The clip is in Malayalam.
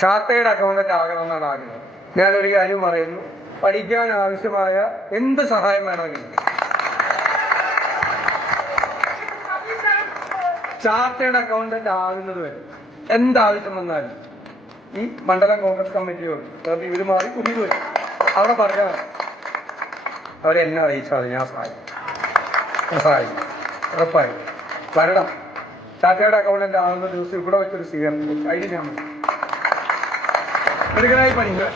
ചാർട്ടേഡ് അക്കൗണ്ടന്റ് ആകണമെന്നാണ് ആഗ്രഹം. ഞാനൊരു കാര്യം പറയുന്നു, പഠിക്കാൻ ആവശ്യമായ എന്ത് സഹായം വേണമെങ്കിലും ചാർട്ടേഡ് അക്കൗണ്ടന്റ് ആകുന്നത് വരെ എന്താവശ്യം വന്നാലും ഈ മണ്ഡലം കോൺഗ്രസ് കമ്മിറ്റിയോട് ഇവർ മാറി പുതിയത് വരും അവിടെ പറഞ്ഞാൽ അവരെന്നെ അറിയിച്ചാൽ ഞാൻ സഹായിക്കും ഉറപ്പായി വരണം. ചാർട്ടേഡ് അക്കൗണ്ടന്റ് ആകുന്ന ദിവസം ഇവിടെ വെച്ചൊരു സ്വീകരണം അതിന് ഞാൻ എടുക്കനായി പഠിക്കുക.